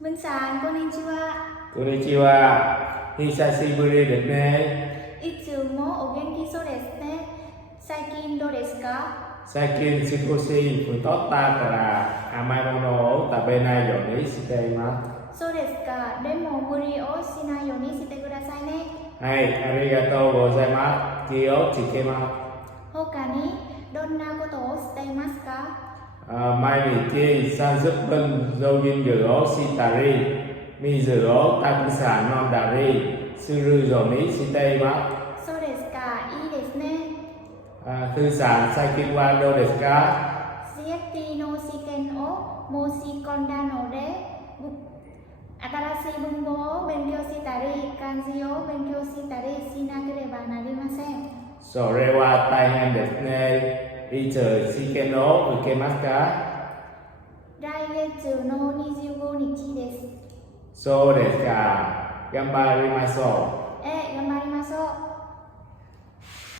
文さん、こんにちは。こんにちは。久しぶりですね。いつもお元気そうですね。最近どうですか？最近少し太ったから甘いものを食べないようにしていまそうですか。でも無理をしないようにしてくださいね。す。はい、ありがとうございます。気をつけま他にどんなことをしていますか？す。毎日30分ジョギングをしたり、水をたくさん飲んだりするようにしていまそうですか。いいですね。す。thứさん、最近はどうですか？ CFT の試験を申し込んだので、新しい文法を勉強したり、漢字を勉強したりしなければなりません。それは大変ですね。いつ試験を受けますか？来月の25日です。そうですか。頑張りましょ